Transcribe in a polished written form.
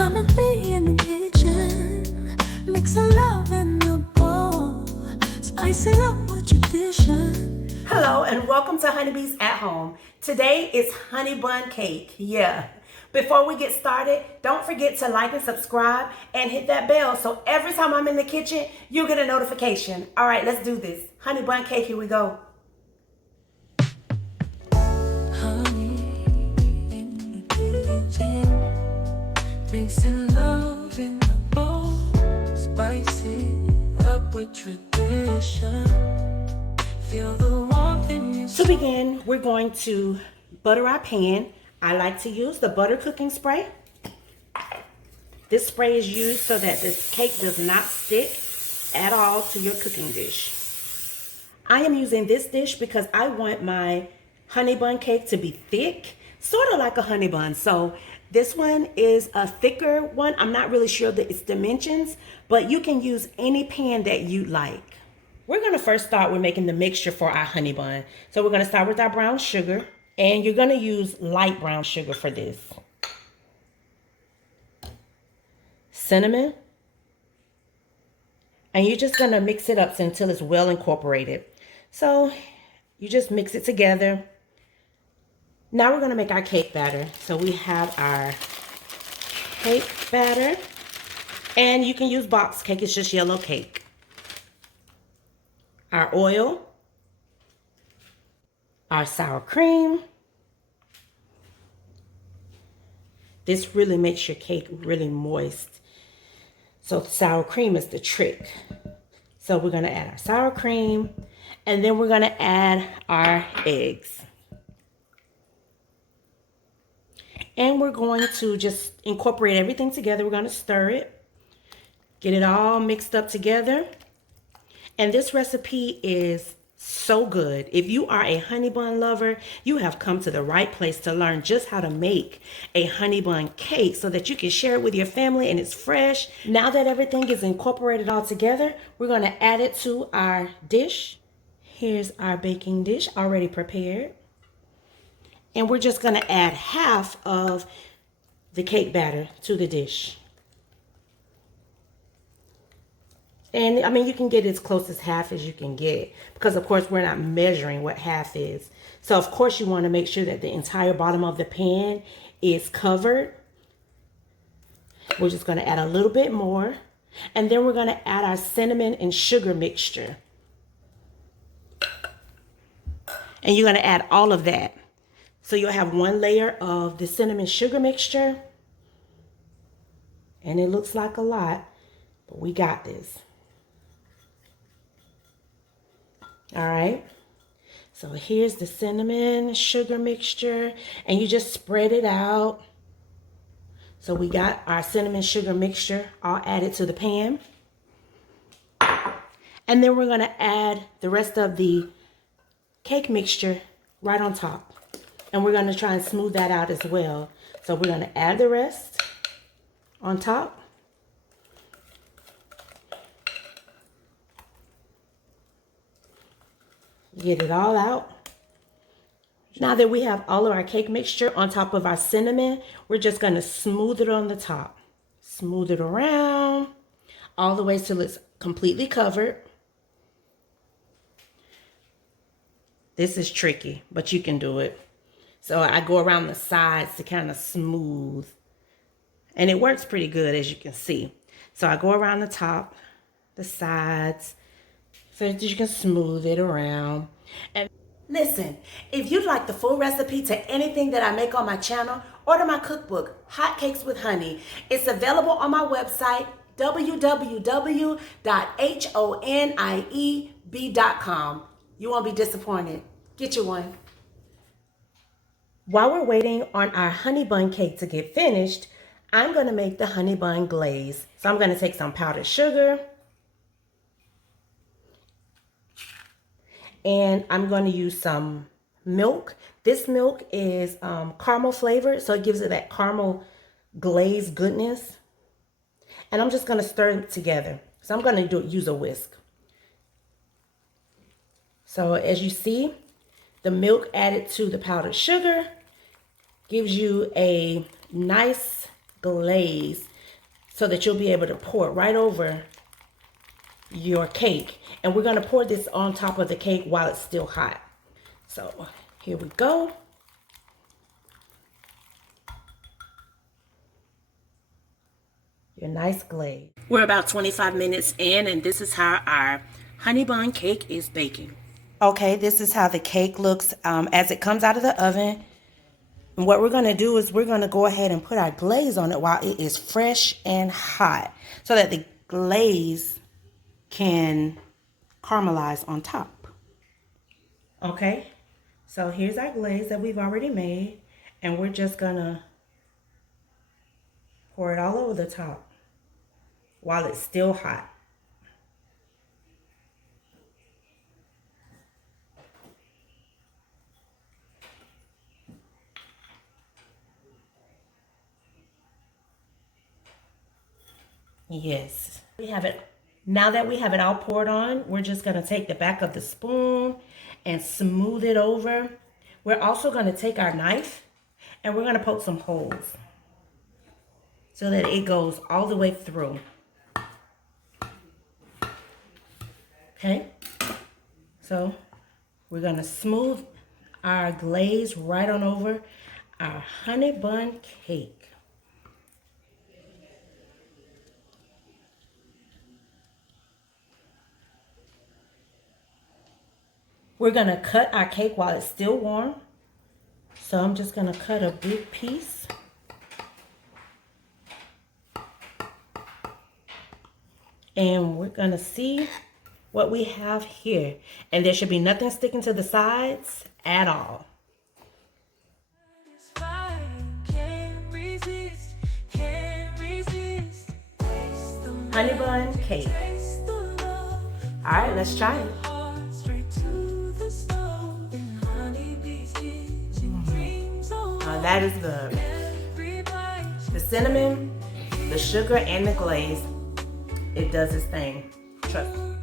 Honey Bee in the kitchen, mixing love in the bowl, spicing up my tradition. Hello and welcome to Honie Bee's at Home. Today is honey bun cake. Yeah. Before we get started, don't forget to like and subscribe and hit that bell so every time I'm in the kitchen, you get a notification. All right, let's do this. Honey bun cake, here we go. Honey in the kitchen, mixing love in the bowl, spice it up with tradition. Feel the warmth in your To begin, we're going to butter our pan. I like to use the butter cooking spray. This spray is used so that this cake does not stick at all to your cooking dish. I am using this dish because I want my honey bun cake to be thick, sort of like a honey bun. So this one is a thicker one. I'm not really sure that its dimensions, but you can use any pan that you like. We're gonna first start with making the mixture for our honey bun. So we're gonna start with our brown sugar, and you're gonna use light brown sugar for this. Cinnamon. And you're just gonna mix it up until it's well incorporated. So you just mix it together. Now we're gonna make our cake batter. So we have our cake batter, and you can use box cake, it's just yellow cake. Our oil, our sour cream. This really makes your cake really moist. So sour cream is the trick. So we're gonna add our sour cream, and then we're gonna add our eggs. And we're going to just incorporate everything together. We're gonna stir it, get it all mixed up together. And this recipe is so good. If you are a honey bun lover, you have come to the right place to learn just how to make a honey bun cake so that you can share it with your family and it's fresh. Now that everything is incorporated all together, we're going to add it to our dish. Here's our baking dish already prepared. And we're just going to add half of the cake batter to the dish. And I mean, you can get as close as half as you can get because of course we're not measuring what half is. So of course you want to make sure that the entire bottom of the pan is covered. We're just going to add a little bit more. And then we're going to add our cinnamon and sugar mixture. And you're going to add all of that. So you'll have one layer of the cinnamon sugar mixture. And it looks like a lot, but we got this. All right, so here's the cinnamon sugar mixture, and you just spread it out. So we got our cinnamon sugar mixture all added to the pan. And then we're gonna add the rest of the cake mixture right on top. And we're gonna try and smooth that out as well. So we're gonna add the rest on top. Get it all out. Now that we have all of our cake mixture on top of our cinnamon, we're just going to smooth it on the top. Smooth it around all the way till it's completely covered. This is tricky, but you can do it. So I go around the sides to kind of smooth. And it works pretty good, as you can see. So I go around the top, the sides, so that you can smooth it around. And listen, if you'd like the full recipe to anything that I make on my channel, order my cookbook, Hot Cakes with Honey. It's available on my website, www.honieb.com. You won't be disappointed. Get you one. While we're waiting on our honey bun cake to get finished, I'm going to make the honey bun glaze. So I'm going to take some powdered sugar, and I'm going to use some milk. This milk is caramel flavored, so it gives it that caramel glaze goodness. And I'm just going to stir it together. So I'm going to use a whisk. So as you see, the milk added to the powdered sugar gives you a nice glaze. so that you'll be able to pour it right over your cake. And we're gonna pour this on top of the cake while it's still hot. So here we go. Your nice glaze. We're about 25 minutes in, and this is how our honey bun cake is baking. Okay, this is how the cake looks as it comes out of the oven. And what we're gonna do is we're gonna go ahead and put our glaze on it while it is fresh and hot, so that the glaze can caramelize on top. Okay, so here's our glaze that we've already made, and we're just gonna pour it all over the top while it's still hot. Yes, we have it. Now that we have it all poured on, we're just gonna take the back of the spoon and smooth it over. We're also gonna take our knife and we're gonna poke some holes so that it goes all the way through. Okay, so we're gonna smooth our glaze right on over our honey bun cake. We're gonna cut our cake while it's still warm. So I'm just gonna cut a big piece. And we're gonna see what we have here. And there should be nothing sticking to the sides at all. Honey bun cake. All right, let's try it. That is good. The cinnamon, the sugar, and the glaze, it does its thing. Trust me.